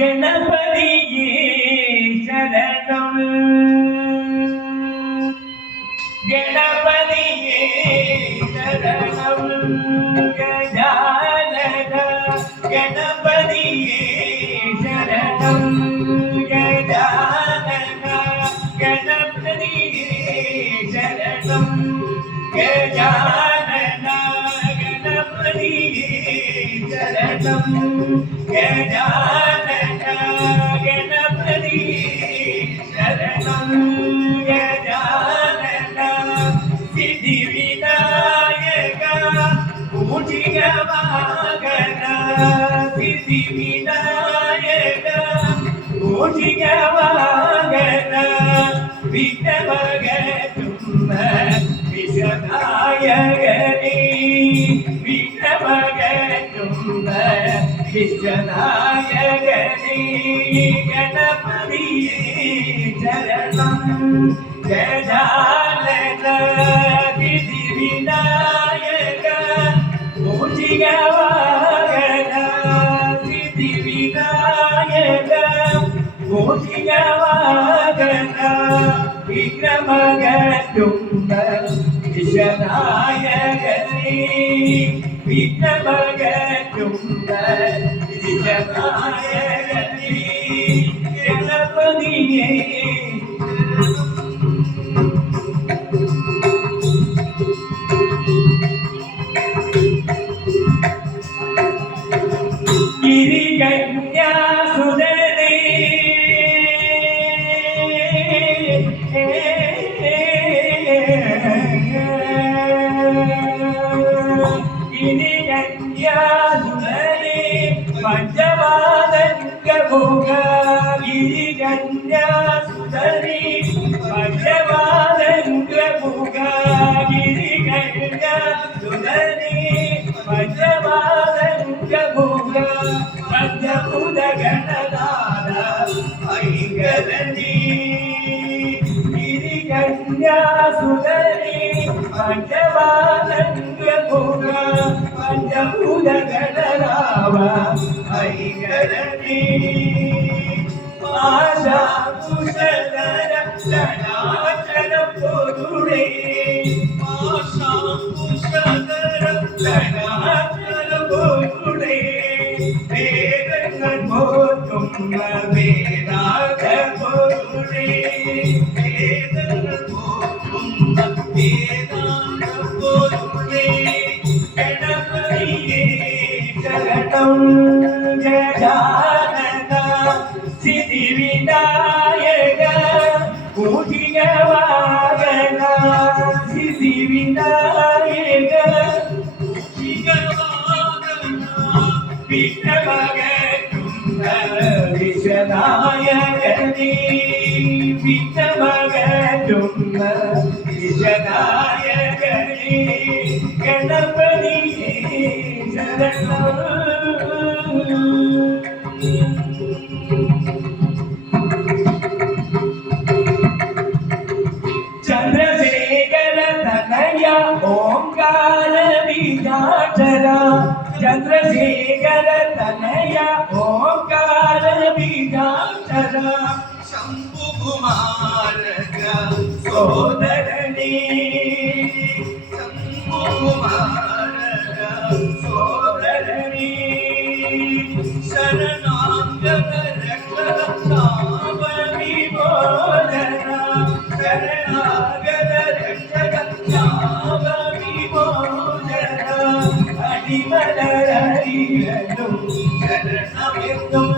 ഗണപതിയേ ശരണം ഗണപതിയേ ശരണം ഗജാനന ഗണപതിയേ ശരണം ഗജാനന ഗണപതിയേ ശരണം ഗജാനന ഗണപതിയേ ശരണം ഗജാനന ഗണപതിയേ ശരണം ഗജാനന സിദ്ധിവിനായക പൂജികവാഗന സിദ്ധിവിനായക പൂജികവാഗന വിഘ്നമകറ്റുന്ന വിശ്വനായകനേ വിഘ്നമകറ്റുന്ന വിശ്വനായകനേ ഗണപതിയേ ശരണം ഗജാനന സിദ്ധിവിനായക പൂജികവാഗന സിദ്ധിവിനായക പൂജികവാഗന വിഘ്നമകറ്റുന്ന വിശ്വനായകനേ വിഘ്നമകറ്റുന്ന വിശ്വനായകനേ ഗണപതിയേ ഗിരികന്യാസുതനേ ഗിരികന്യാസുതനേ പഞ്ചവാദംഗഭോഗ ഗിരികന്യാസുതനേ പഞ്ചവാദംഗഭോഗ ഗിരികന്യാസുതനേ പഞ്ചവാദംഗഭോഗ പഞ്ചഭൂതഗണനാഥ ഐങ്കരനീ ഗിരികന്യാസുതനേ പഞ്ചവാദംഗഭോഗ പഞ്ചഭൂതഗണനാഥ ഐങ്കരനീ ആശാകുശലര ചരാചര പൊരുളേ ആശാകുശലര ചരാചര പൊരുളേ വേദങ്ങൾ പോറ്റുന്ന വേദാഗ പൊരുളേ വേദങ്ങൾ പോറ്റുന്ന വേദാഗ പൊരുളേ ഗണപതിയേ ശരണം ഗജാനന സിദ്ധിവിനായക പൂജികവാഗന സിദ്ധിവിനായക പൂജികവാഗന വിഘ്നമകറ്റുന്ന വിശ്വനായകനേ വിഘ്നമകറ്റുന്ന വിശ്വനായകനേ ഗണപതിയേ ശരണം ചന്ദ്രശേഖര തനയ ഓംകാര ബീജാക്ഷര ചന്ദ്രശേഖര തനയ ഓംകാര ബീജാക്ഷര ശംഭുകുമാരക സോദരനേ ശംഭുകുമാരക സോദരനേ ശരണാംഗത രക്ഷക വിമോചന ശരണാഗത രക്ഷക വിമോചന അടിമലരടികളും ശരണമെത്തും